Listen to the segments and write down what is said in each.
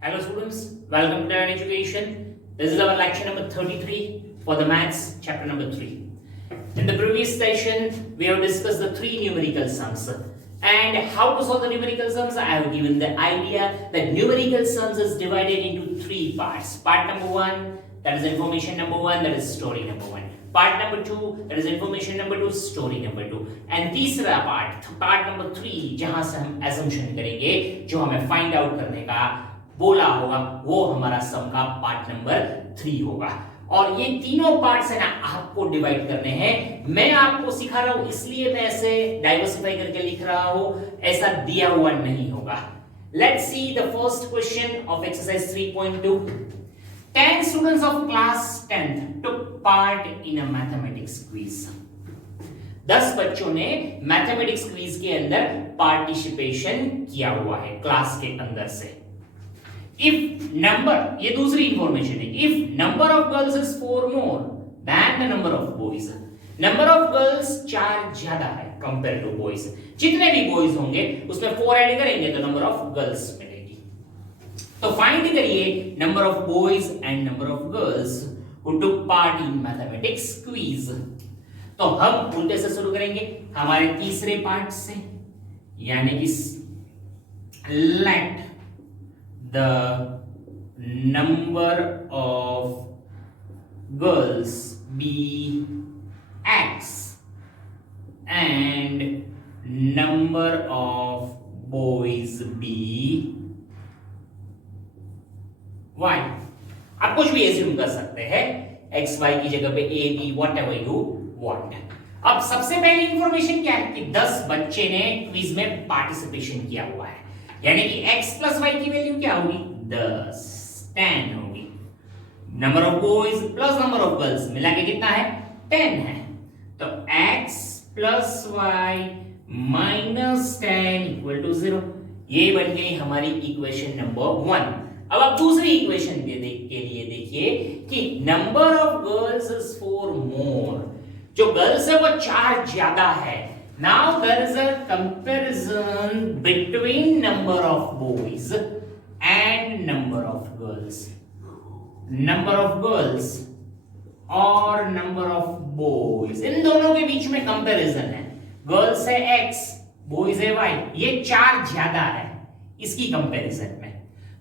Hello students, welcome to Learn Education. This is our lecture number 33 for the maths chapter number 3. In the previous session, we have discussed the three numerical sums. And how to solve the numerical sums? I have given the idea that numerical sums is divided into three parts. Part number 1, that is information number 1, that is story number 1. Part number 2, that is information number 2, story number 2. And तीसरा part number 3, जहां से हम assumption करेंगे, जो हमें find out करने का बोला होगा, वो हमारा सम का पार्ट नंबर 3 होगा। और ये तीनों पार्ट्स है ना, आपको डिवाइड करने हैं। मैं आपको सिखा रहा हूं, इसलिए मैं ऐसे डाइवर्सिफाई करके लिख रहा हूं, ऐसा दिया हुआ नहीं होगा। Let's see the first question of exercise 3.2। 10 students of class 10th took part in a mathematics quiz। 10 बच्चों ने मैथमेटिक्स क्विज के अंदर पार्टिसिपेशन किया हुआ है क्लास के अंदर से। If number, ये दूसरी इंफॉर्मेशन है, if number of girls is 4 more than the number of boys, number of girls 4 ज्यादा है कंपेयर टू boys, जितने भी boys होंगे उसमें 4 ऐड करेंगे तो number of girls मिलेगी। तो फाइंड करिए number of boys and number of girls who took part in mathematics quiz। तो हम उल्टे से शुरू करेंगे हमारे तीसरे पार्ट से, यानी कि late the number of girls be x and number of boys be y। आप कुछ भी एज्यूम कर सकते हैं, x y की जगह पे a b whatever you want। अब सबसे पहली इंफॉर्मेशन क्या है कि 10 बच्चे ने क्विज में पार्टिसिपेशन किया हुआ है, यानी कि x प्लस y की वैल्यू क्या होगी? 10 होगी। Number of boys plus number of girls मिला के कितना है? 10 है। तो x plus y minus 10 equal to 0। ये बन गई हमारी इक्वेशन नंबर 1। अब आप दूसरी इक्वेशन के लिए देखिए कि नंबर ऑफ गर्ल्स इज 4 मोर, जो गर्ल्स है वो 4 ज्यादा है। Now there is a comparison between number of boys and number of girls. Number of girls और number of boys, इन दोनों के बीच में कंपैरिजन है। गर्ल्स है x, बॉयज है y, ये 4 ज्यादा है इसकी कंपैरिजन में।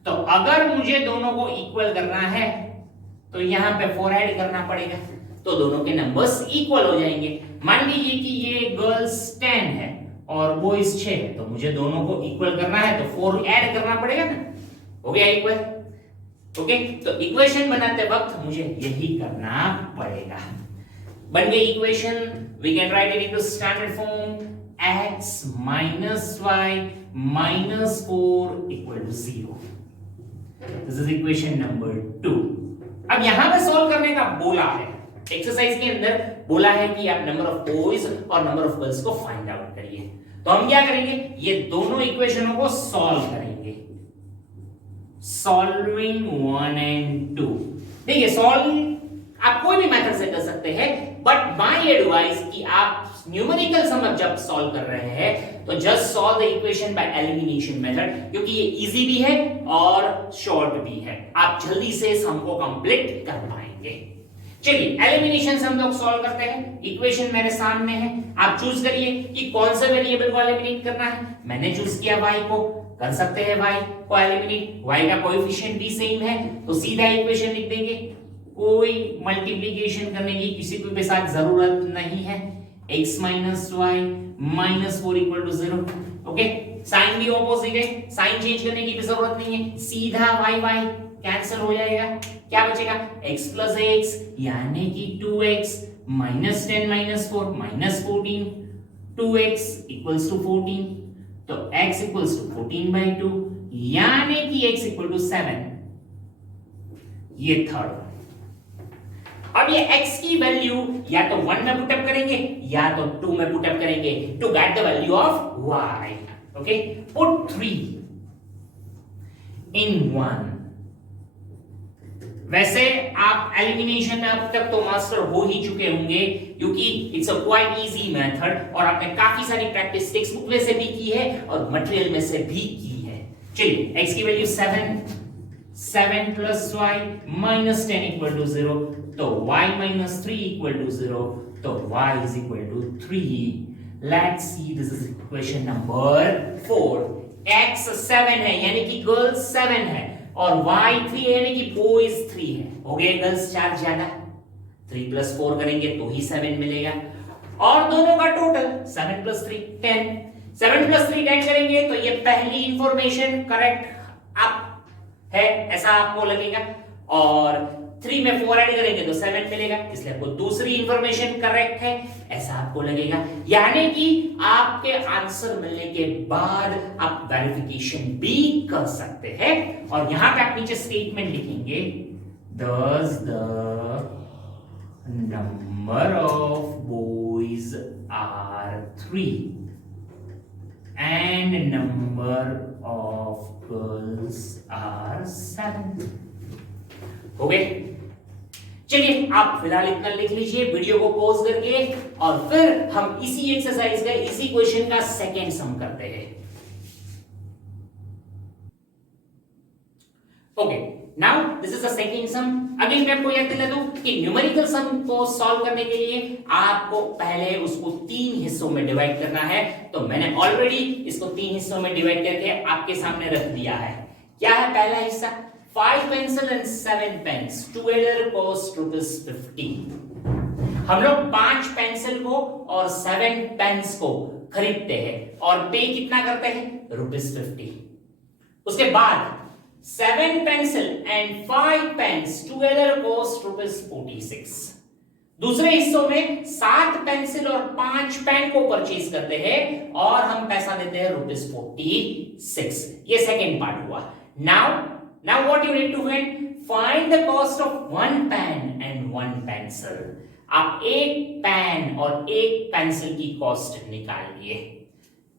तो अगर मुझे दोनों को इक्वल करना है तो यहां पे 4 ऐड करना पड़ेगा, तो दोनों के नंबर्स इक्वल हो जाएंगे। मान लीजिए कि ये गर्ल्स 10 है और बॉयज 6 है, तो मुझे दोनों को इक्वल करना है तो 4 ऐड करना पड़ेगा ना, हो गया इक्वल। ओके, तो इक्वेशन बनाते वक्त मुझे यही करना पड़ेगा। बन गई equation, we can write it into standard form, x minus y minus 4 equal to 0। This is equation number 2। अब यहां पे सॉल्व करने का बोला है, एक्सरसाइज के अंदर बोला है कि आप नंबर ऑफ बॉयज और नंबर ऑफ गर्ल्स को फाइंड आउट करिए। तो हम क्या करेंगे, ये दोनों इक्वेशनों को सॉल्व करेंगे। Solving 1 and 2। देखिए सॉल्व आप कोई भी मेथड से कर सकते हैं, बट माय एडवाइस कि आप न्यूमेरिकल सम जब सॉल्व कर रहे हैं तो just solve the equation by elimination method, क्योंकि ये इजी भी है और शॉर्ट भी है, आप जल्दी से सम को कंप्लीट कर पाएंगे। चलिए एलिमिनेशन सम लोग सॉल्व करते हैं। इक्वेशन मेरे सामने है, आप चूज करिए कि कौन सा वेरिएबल को एलिमिनेट करना है। मैंने चूज किया y को, कर सकते हैं y को एलिमिनेट, y का कोएफिशिएंट भी सेम है तो सीधा इक्वेशन लिख देंगे, कोई मल्टीप्लिकेशन करने की किसी को भी साथ जरूरत नहीं है। x minus y minus 4 equal to 0। Okay, sign भी ऑपोजिट है, साइन चेंज करने की भी जरूरत नहीं है, सीधा y y कैंसिल हो जाएगा। क्या बचेगा? x प्लस x यानी कि 2x minus 10 minus 4 minus 14, 2x equals to 14, तो x इक्वल्स टू 14/2 यानी कि x इक्वल टू 7। ये थर्ड। अब ये x की वैल्यू या तो 1 में पुट अप करेंगे या तो 2 में पुट अप करेंगे to get the value of y। Okay, put 3 in 1। वैसे आप एलिमिनेशन में अब तक तो मास्टर हो ही चुके होंगे, क्योंकि it's a quite easy method और आपने काफी सारी प्रैक्टिस टेक्स्ट बुक में से भी की है और मटेरियल में से भी की है। चलिए x की value 7, 7 plus y minus 10 equal to 0, तो y माइनस 3 इक्वल टू 0, तो y is equal to 3। Let's see, this is equation number 4। x 7 है यानी कि गर्ल्स 7 है और y 3 है यानी कि बॉयज 3 है। हो गए गर्ल्स 4 ज्यादा, 3 प्लस 4 करेंगे तो ही 7 मिलेगा और दोनों का टोटल 7 प्लस 3 10, 7 प्लस 3 10 करेंगे तो ये पहली इंफॉर्मेशन करेक्ट आप है ऐसा आपको लगेगा और 3 में 4 ऐड करेंगे तो 7 मिलेगा, इसलिए आपको दूसरी इंफॉर्मेशन करेक्ट है ऐसा आपको लगेगा। यानी कि आपके आंसर मिलने के बाद आप वेरिफिकेशन भी कर सकते हैं और यहां पे आप नीचे स्टेटमेंट लिखेंगे, thus the number of boys are 3 and number of girls are 7। हो गए? चलिए आप फिलहाल इतना लिख लीजिए वीडियो को पॉज करके और फिर हम इसी एक्सरसाइज का इसी क्वेश्चन का सेकंड सम करते हैं। Okay, now this is the second some. Again मैं आपको याद दिला दूं कि न्यूमेरिकल सम को सॉल्व करने के लिए आपको पहले उसको 3 हिस्सों में डिवाइड करना है, तो मैंने ऑलरेडी इसको 3 हिस्सों में डिवाइड करके आपके सामने रख दिया है। क्या है पहला हिस्सा? 5 pencil and 7 pens together cost ₹50। हम लोग 5 पेंसिल को और 7 पेन्स को खरीदते हैं और पे कितना करते हैं? ₹50। उसके बाद 7 pencil and 5 pens together cost ₹46। दूसरे हिस्सों में 7 पेंसिल और 5 पेन को परचेज करते हैं और हम पैसा देते हैं ₹46। ये सेकेंड पार्ट हुआ। Now what you need to find the cost of 1 pen and 1 pencil। आप एक पेन और एक पेंसिल की कॉस्ट निकालिए।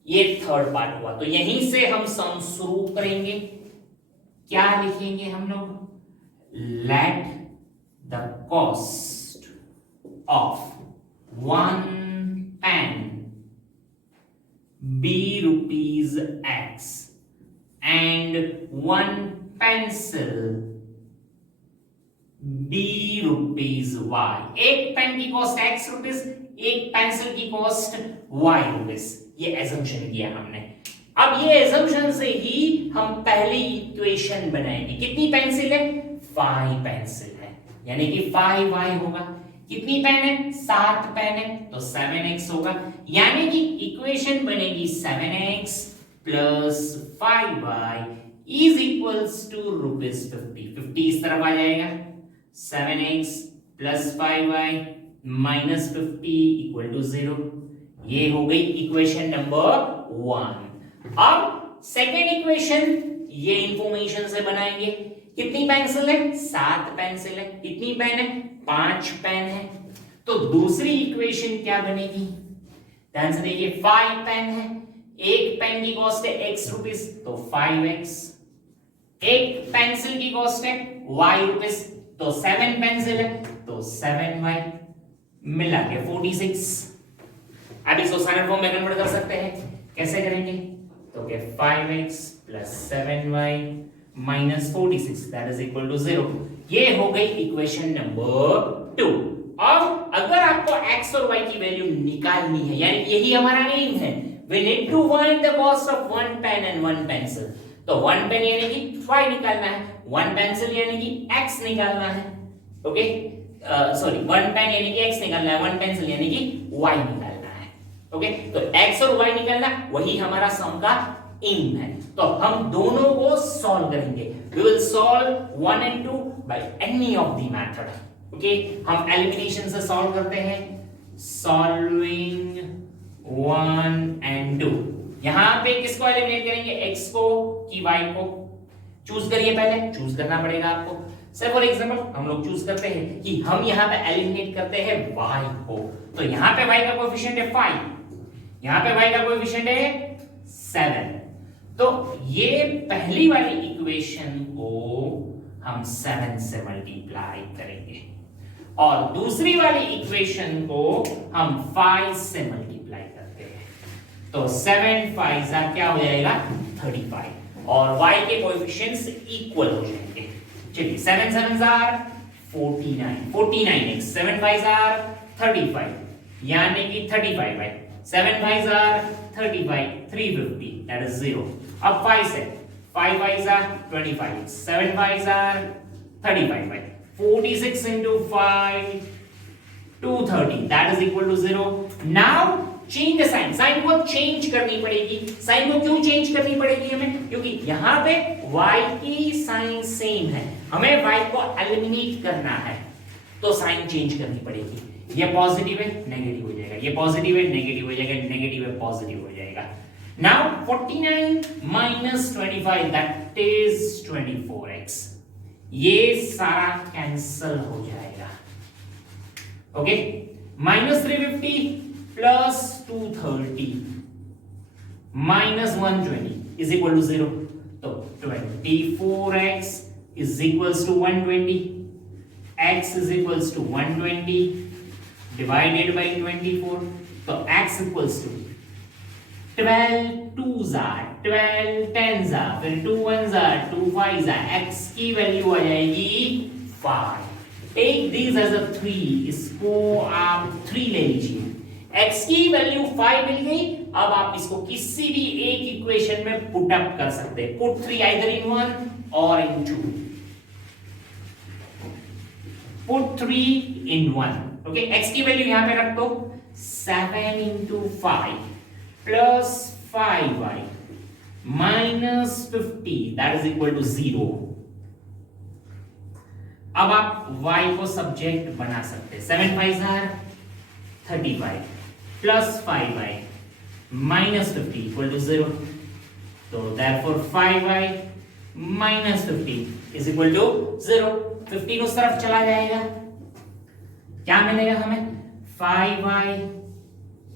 ये थर्ड पार्ट हुआ, तो यहीं से हम सम शुरू करेंगे। क्या लिखेंगे हम लोग? Let the cost of 1 pen be ₹X and 1 pencil be ₹Y। एक पेन की कॉस्ट X रुपीस, एक पेंसिल की कॉस्ट Y रुपीस। ये एजम्पशन किया हमने। अब ये एजम्पशन से ही हम पहली इक्वेशन बनाएंगे। कितनी पेंसिल है? 5 पेंसिल है यानी कि 5Y होगा। कितनी पेन है? 7 पेन है तो 7X होगा, यानी कि इक्वेशन बनेगी 7X plus 5Y is equals to ₹50। 50 इस तरफ आ जाएगा, 7X plus 5Y minus 50 equal to 0। ये हो गई इक्वेशन नंबर 1। अब सेकेंड इक्वेशन ये इंफॉर्मेशन से बनाएंगे। कितनी पेंसिल है? 7 पेंसिल है। कितनी पेन है? 5 पेन है। तो दूसरी इक्वेशन क्या बनेगी? ध्यान से देखिए, 5 पेन है, एक पेन की कॉस्ट है X रुपीस तो 5X, एक पेंसिल की कॉस्ट है Y रुपीस तो 7 पेंसिल है तो 7Y, मिला के 46। अब इसको स्टैंडर्ड फॉर्म में कन्वर्ट कर सकते हैं। कैसे करेंगे? तो क्या 5X plus 7Y minus 46 that is equal to 0। ये हो गई इक्वेशन नंबर 2। अब अगर आपको X और Y की वैल्यू निकालनी है, यानी यही हमारा एम है, we need to find the cost of 1 pen and 1 pencil। तो 1 पेन यानी कि Y निकालना है, 1 पेंसिल यानी कि X निकालना है। ओके, सॉरी 1 पेन यानी कि X निकालना है, 1 पेंसिल यानी कि Y निकालना है। ओके, तो X और Y निकालना वही हमारा सम का एम है। तो हम दोनों को सॉल्व करेंगे। we will solve 1 and 2 by any of the method। Okay, हम एलिमिनेशन से सॉल्व करते हैं। Solving 1 and 2। यहां पे किसको एलिमिनेट करेंगे? X को कि Y को? चूज करिए, पहले चूज करना पड़ेगा आपको। से फॉर एग्जांपल हम लोग चूज करते हैं कि हम यहां पे एलिमिनेट करते हैं Y को, तो यहां पे Y का कोएफिशिएंट है 5, यहां पे Y का कोएफिशिएंट है 7। तो ये पहली वाली इक्वेशन को हम 7 से मल्टीप्लाई करेंगे और दूसरी वाली इक्वेशन को हम 5 से मल्टीप्लाई करते हैं। तो 7 5 क्या हो जाएगा? 35। और y के कोएफिशिएंट्स इक्वल हो जाएंगे। चलिए 7 7 आर 49 49x 7 5 आर 35 यानी कि 35 है 7 5 आर 35 350 दैट इज 0। अब 5 से 5 5 आर 25 7 5 आर 35 है 46 into 5 230 that is equal to 0। now change the sign, sign को चेंज करनी पड़ेगी। साइन को क्यों चेंज करनी पड़ेगी हमें? क्योंकि यहां पे y की साइन सेम है, हमें y को एलिमिनेट करना है तो साइन चेंज करनी पड़ेगी। ये पॉजिटिव है नेगेटिव हो जाएगा, ये पॉजिटिव है नेगेटिव हो जाएगा, नेगेटिव है पॉजिटिव हो जाएगा। Now 49 minus 25 that is 24x, ये सारा कैंसल हो जाएगा। Okay minus 350 plus 230 minus 120 is equal to 0। तो 24x is equals to 120, x is equals to 120 divided by 24। तो x equals to 12 2s are 12 10s are फिर 2 1s are 2 5s are x की value आ जाएगी 5। Take this as a 3, इसको आप 3 ले लीजिए। x की वैल्यू 5 मिल गई। अब आप इसको किसी भी एक इक्वेशन में पुट अप कर सकते हैं। Put 3 either in 1 or in 2। Put 3 in 1। Okay x की वैल्यू यहां पे रख दो 7 into 5 plus 5y minus 50 that is equal to 0। अब आप y को सब्जेक्ट बना सकते हैं। 7 5 are 35 plus 5y minus 50 equal to 0। तो therefore 5y minus 50 is equal to 0। 15 उस तरफ चला जाएगा, क्या मिलेगा हमें? 5y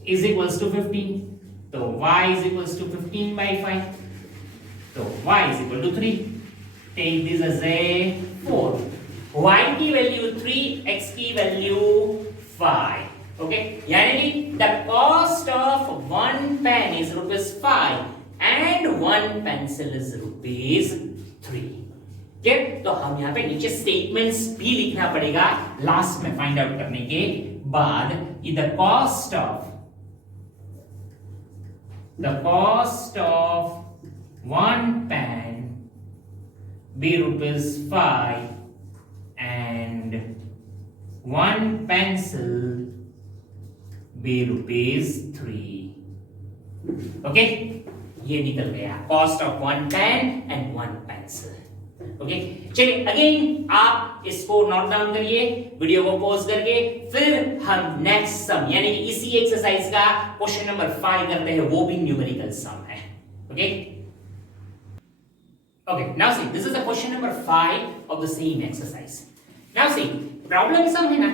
is equals to 15। तो y is equals to 15 by 5। तो y is equal to 3। Take this as a 4। y की वैल्यू 3, x की वैल्यू 5। ओके यानी कि the cost of one pen is ₹5 and one pencil is ₹3। तो हम यहाँ पे नीचे स्टेटमेंट्स भी लिखना पड़ेगा लास्ट में फाइंड आउट करने के बाद कि the cost of one pen be ₹5 and one pencil be ₹3। Okay ये निकल गया cost of one pen and one pencil. Okay चलिए अगेन आप इसको नोट डाउन करिए वीडियो को पॉज करके, फिर हम नेक्स्ट सम यानी कि इसी एक्सरसाइज का क्वेश्चन नंबर 5 करते हैं, वो भी न्यूमेरिकल सम है। Okay okay now see this is the question number 5 of the same exercise। now see problem sum है ना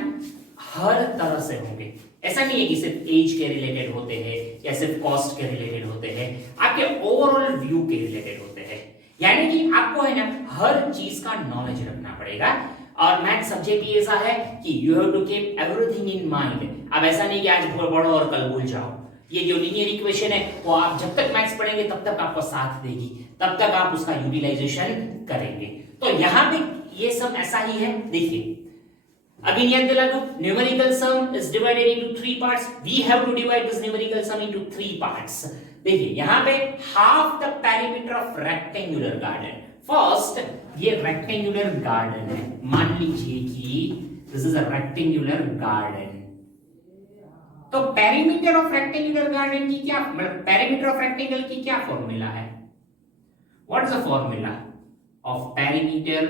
हर तरह से होंगे, ऐसा नहीं है कि सिर्फ एज के रिलेटेड होते हैं या सिर्फ कॉस्ट के रिलेटेड होते हैं, आपके ओवरऑल व्यू के रिलेटेड होते हैं। यानी कि आपको है ना हर चीज का नॉलेज रखना पड़ेगा। और मैथ सब्जेक्ट ही ऐसा है कि you have to keep everything in mind. अब ऐसा नहीं कि आज पढ़ो और कल भूल जाओ। ये जो लीनियर इक्वेशन है वो आप जब तक मैथ्स पढ़ेंगे तब तक आपको साथ देगी, तब तक आप उसका यूटिलाइजेशन करेंगे। तो यहां पे ये सब ऐसा ही है। देखिए अभी याद दिला दो, numerical sum is divided into 3 parts. We have to divide this numerical sum into 3 parts. देखिए यहां पे half the perimeter of rectangular garden. First ये रेक्टेंगुलर गार्डन है, मान लीजिए कि this is a rectangular garden. तो पेरीमीटर ऑफ रेक्टेंगुलर गार्डन की क्या मतलब पेरीमीटर ऑफ रेक्टेंगल की क्या फॉर्मूला है? What is the formula of perimeter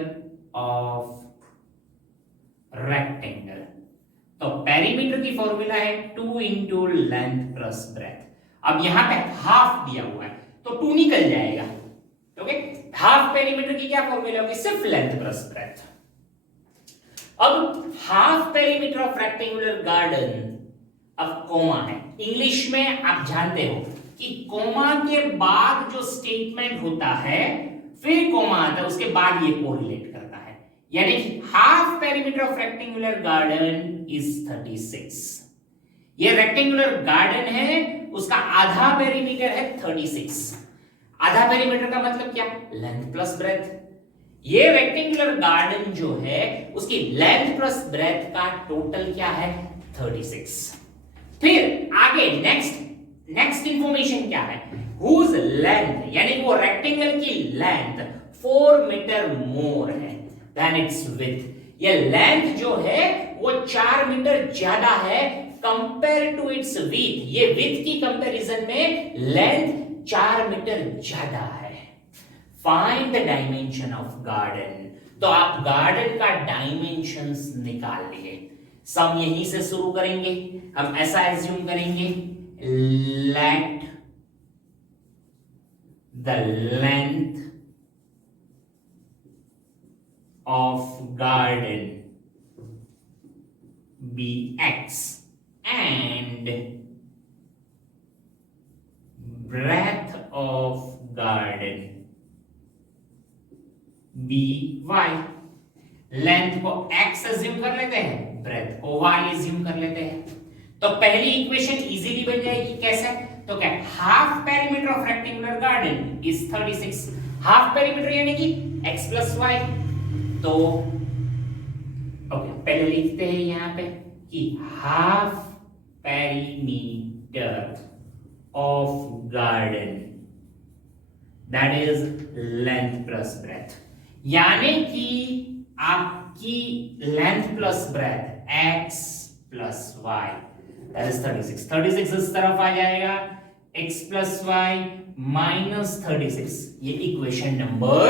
of rectangle? तो पेरीमीटर की फॉर्मूला है 2 into लेंथ प्लस ब्रेथ। अब यहां पे हाफ दिया हुआ है तो 2 निकल जाएगा। ओके हाफ पेरीमीटर की क्या फॉर्मूला होगी? सिर्फ लेंथ प्लस ब्रेथ। अब half perimeter of rectangular garden, अब कोमा है, इंग्लिश में आप जानते हो कि कोमा के बाद जो स्टेटमेंट होता है फिर कोमा आता है, उसके बाद ये कोरिलेट करता है। यानी कि half perimeter of rectangular garden is 36। ये रेक्टेंगुलर गार्डन है, उसका आधा पेरीमीटर है 36। आधा पेरीमीटर का मतलब क्या, लेंथ प्लस ब्रेथ। ये रेक्टेंगुलर गार्डन जो है उसकी लेंथ प्लस ब्रेथ का टोटल क्या है, 36। फिर आगे नेक्स्ट इंफॉर्मेशन क्या है, हुज लेंथ, यानी वो रेक्टेंगल की लेंथ 4 मीटर मोर है देन इट्स विड्थ। ये लेंथ जो है वो 4 मीटर ज्यादा है कंपेयर टू इट्स विड्थ। ये विड्थ की कंपैरिजन में लेंथ 4 मीटर ज्यादा है। Find the dimension of garden. तो आप गार्डन का डायमेंशंस निकाल लिए। सम यहीं से शुरू करेंगे, हम ऐसा एज्यूम करेंगे, let the length of garden be x and breadth of garden be y। Length को x एज्यूम कर लेते हैं, ब्रेथ को y एज्यूम कर लेते हैं। तो पहली इक्वेशन इजीली बन जाएगी, कैसे, तो क्या, half perimeter of rectangular garden is 36। Half perimeter यानी कि x प्लस y। तो ओके, पहले लिखते हैं यहां पे कि half perimeter of garden that is length plus breadth, यानी कि आपकी length plus breadth x plus y that is 36। 36 इस तरफ आ जाएगा, x प्लस y माइनस 36। ये इक्वेशन नंबर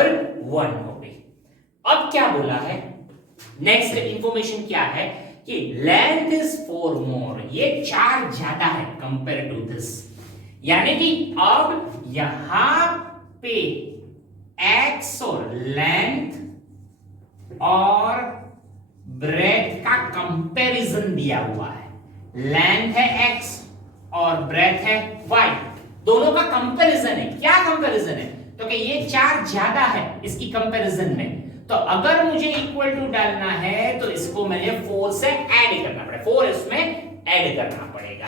1 हो गई। अब क्या बोला है, नेक्स्ट इंफॉर्मेशन क्या है कि लेंथ इज 4 मोर, ये 4 ज्यादा है कंपेयर टू दिस, यानी कि अब यहां पे x और लेंथ और ब्रेथ का कंपैरिजन दिया हुआ है। लेंथ है x और ब्रेथ है y, दोनों का कंपैरिजन है। क्या कंपैरिजन है, तो कि ये 4 ज्यादा है इसकी कंपैरिजन में, तो अगर मुझे इक्वल टू डालना है तो इसको मुझे 4 से ऐड करना पड़ेगा, 4 इसमें ऐड करना पड़ेगा।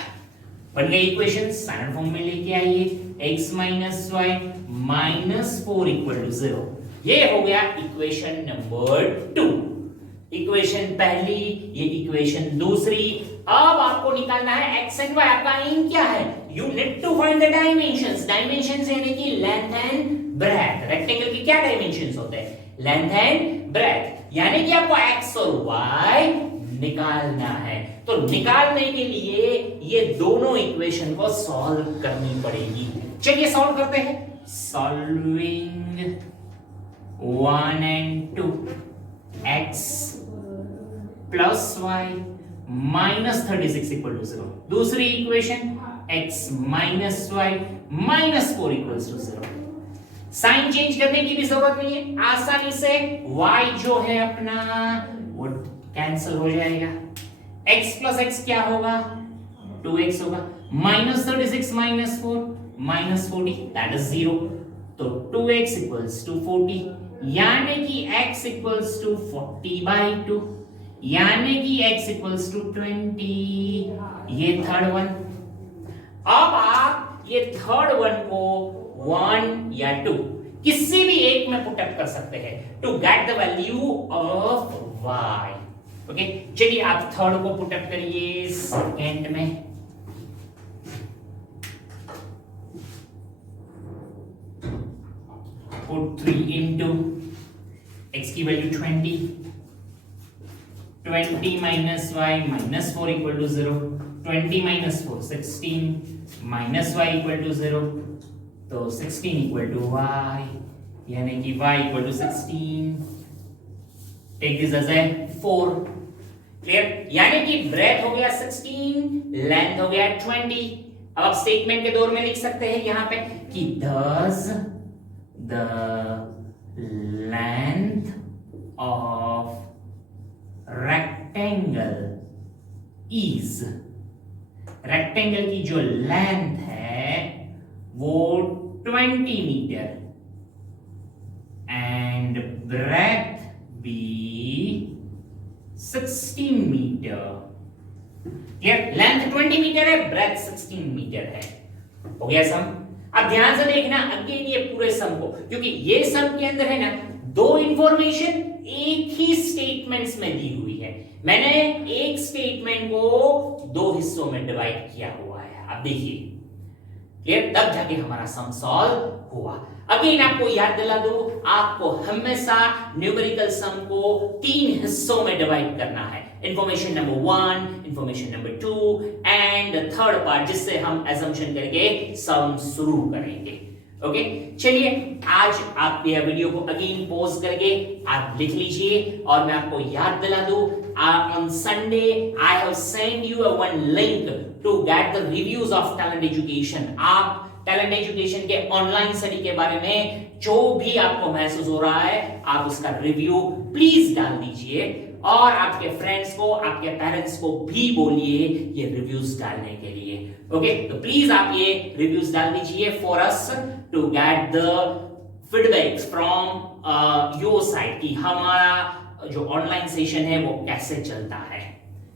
बन गई इक्वेशन, साइन फॉर्म में लेके आइए, x minus y minus 4 equal to 0। ये हो गया इक्वेशन नंबर 2। इक्वेशन पहली, ये इक्वेशन दूसरी। अब आपको निकालना है x एंड y। आपका एम क्या है, you need to find the dimensions. Dimensions यानी कि लेंथ एंड ब्रेथ। रेक्टेंगल के क्या डायमेंशंस होते हैं, लेंथ एंड ब्रेथ, यानी कि आपको x और y निकालना है। तो निकालने के लिए ये दोनों इक्वेशन को सॉल्व करनी पड़ेगी। चलिए सॉल्व करते हैं। Solving 1 and 2 x plus y minus 36 equal to 0। दूसरी equation x minus y minus 4 equals to 0। Sign change करने की भी जरूरत नहीं है, आसानी से y जो है अपना वो कैंसिल हो जाएगा। x प्लस x क्या होगा, 2x होगा, minus 36 minus 4 minus 40 that is 0। तो 2x इक्वल्स टू 40, यानी कि x इक्वल्स टू 40/2, यानी कि x इक्वल्स टू 20। ये थर्ड वन। अब आप ये थर्ड वन को 1 या 2 किसी भी एक में पुट अप कर सकते हैं to get the value of y। Okay, चलिए आप थर्ड को पुट अप करिए सेकंड में। पुट 3 into x की value 20, 20 minus y minus 4 equal to 0, 20 minus 4 16 minus y equal to 0, तो 16 इक्वल टू y, यानी कि y equal to 16। Take this as a 4। Clear, यानी कि ब्रेथ हो गया 16, लेंथ हो गया 20। अब आप स्टेटमेंट के दौर में लिख सकते हैं यहां पे कि thus the length of rectangle is, rectangle की जो लेंथ है वो 20 मीटर एंड ब्रेथ भी 16 मीटर। क्लियर, लेंथ 20 मीटर है, ब्रेथ 16 मीटर है। हो गया सम। अब ध्यान से देखना अगेन ये पूरे सम को, क्योंकि ये सम के अंदर है ना दो इंफॉर्मेशन एक ही स्टेटमेंट्स में दी हुई है। मैंने एक स्टेटमेंट को दो हिस्सों में डिवाइड किया हुआ है। अब देखिए क्लियर, तब जाके हमारा सम सॉल्व हुआ। अगेन आपको याद दिला दूं, आपको हमेशा न्यूमेरिकल सम को तीन हिस्सों में डिवाइड करना है। Information number 1, information number 2 and the third part, जिससे हम assumption करके सम शुरू करेंगे। ओके, चलिए आज आप ये वीडियो को अगेन पॉज करके आप लिख लीजिए, और मैं आपको याद दिला दूं, on Sunday I have sent you a one link to get the reviews of talent education। आप टैलेंट एजुकेशन के ऑनलाइन स्टडी के बारे में जो भी आपको महसूस हो रहा है, आप उसका रिव्यू प्लीज डाल दीजिए, और आपके फ्रेंड्स को, आपके पेरेंट्स को भी बोलिए ये रिव्यूज डालने के लिए। ओके, तो प्लीज आप ये रिव्यूज डाल दीजिए for us to get the feedbacks from your side कि हमारा जो ऑनलाइन सेशन है वो कैसे चलता है।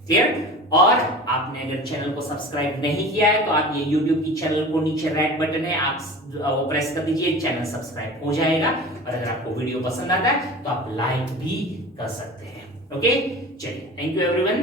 क्लियर? और आपने अगर चैनल को सब्सक्राइब नहीं किया है तो आप ये YouTube की चैनल को, नीचे रेड बटन है, आप वो प्रेस कर दीजिए, चैनल सब्सक्राइब हो जाएगा। और अगर आपको वीडियो पसंद आता है तो आप लाइक भी कर सकते हैं। ओके, चलिए, थैंक यू एवरीवन।